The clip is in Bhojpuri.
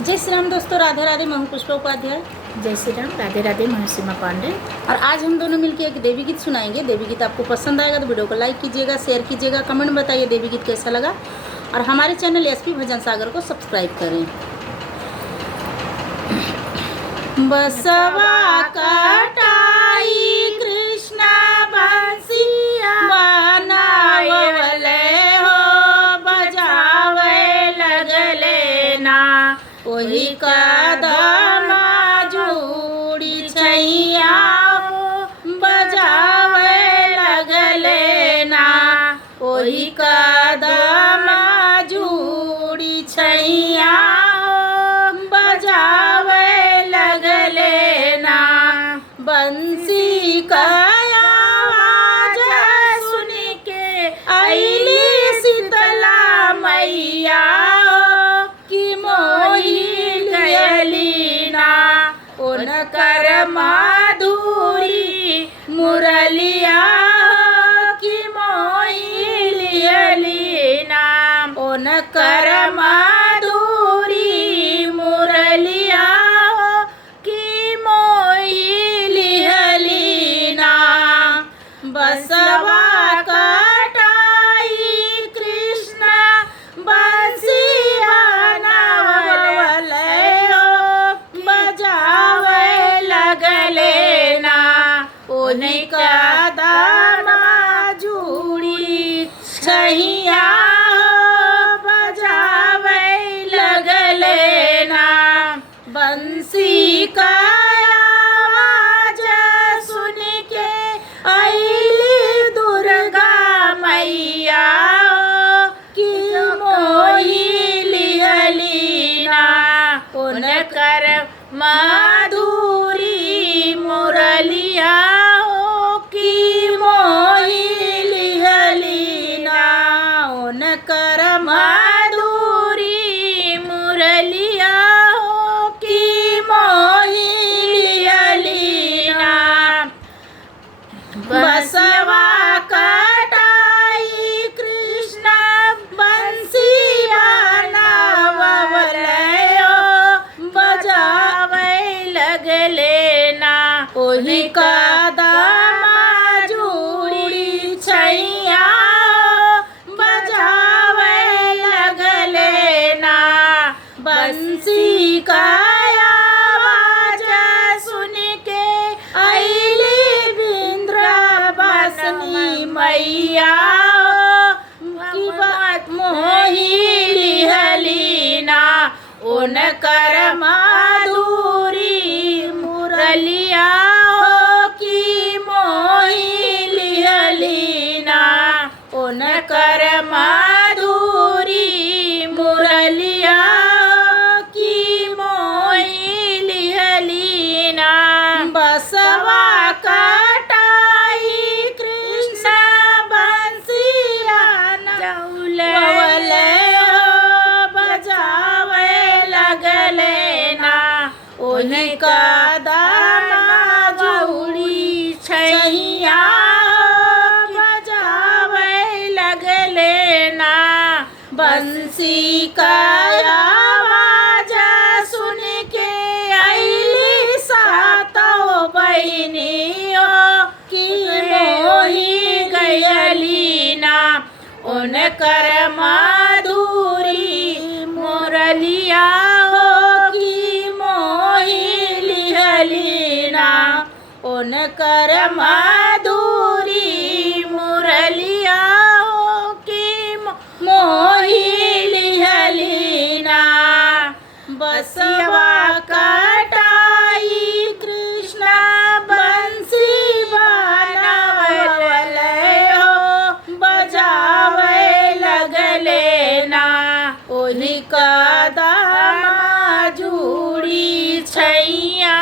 जय श्री राम दोस्तों, राधे राधे। मैं हूँ पुष्पा उपाध्याय। जय श्री राम। राधे राधे। मैं सीमा पांडे। और आज हम दोनों मिलकर एक देवी गीत सुनाएंगे। देवी गीत आपको पसंद आएगा तो वीडियो को लाइक कीजिएगा, शेयर कीजिएगा, कमेंट में बताइए देवी गीत कैसा लगा। और हमारे चैनल एसपी भजन सागर को सब्सक्राइब करें। बसवा कटाई कृष्णा बंसिया बनावले हो, बजावे लगले ना। वही कदम जोड़ी छैया बजावे लगले ना। वही कदम जोड़ी छैया बजावे लगले ना। बंसी का आवाज सुन के अइली शीतला मैया की मोही गयली ना। उनकर माधुरी मुरलिया की मोही लियली ना। उनकर माधुरी मुरलिया की मोही लियली ना। बसवा कटाई कृष्ण बंसिया बनावले हो, बजावे लगले ना। उन्हीं कदम जोड़ी छैया बजावे लगले ना। बंसी का आवाज सुन के अइली दुर्गा मैया की मोही लियली ना। उनकर माधुरी मुरलिया की मोही लियली ना। उनकर माधुरी मुरलिया की मोही लियली ना। बसवा कटाई कृष्ण बंसी बनावले हो, बजावे लगले ना। ओही कदम जोड़ी छैया बजावे लगले ना। बंसी का आवाज सुन के अइली विंध्यावासिनी मैया की बात मोही लिहली ना। उनकर माधुरी मुरलिया की मोही लिहली ना। उनकर माधुरी मुरलिया की मोही लिहली ना। बसवा कटाई कृष्ण बंसिया बनावले हो, बजावे लगले ना। उन्हीं कदम जोड़ी छैया बजावे लगले ना। बंसी का आवाज सुन के अइली सातों बहिनियों की मोही गयली ना। उनकर माधुरी मुरलिया की मोही लिहली ना। उनकर माधुरी मुरलिया की मोही लिहली ना। बसवा कटाई कृष्ण बंसी बनावले हो, बजावे लगले ना। उन्हीं कदम जोड़ी छैया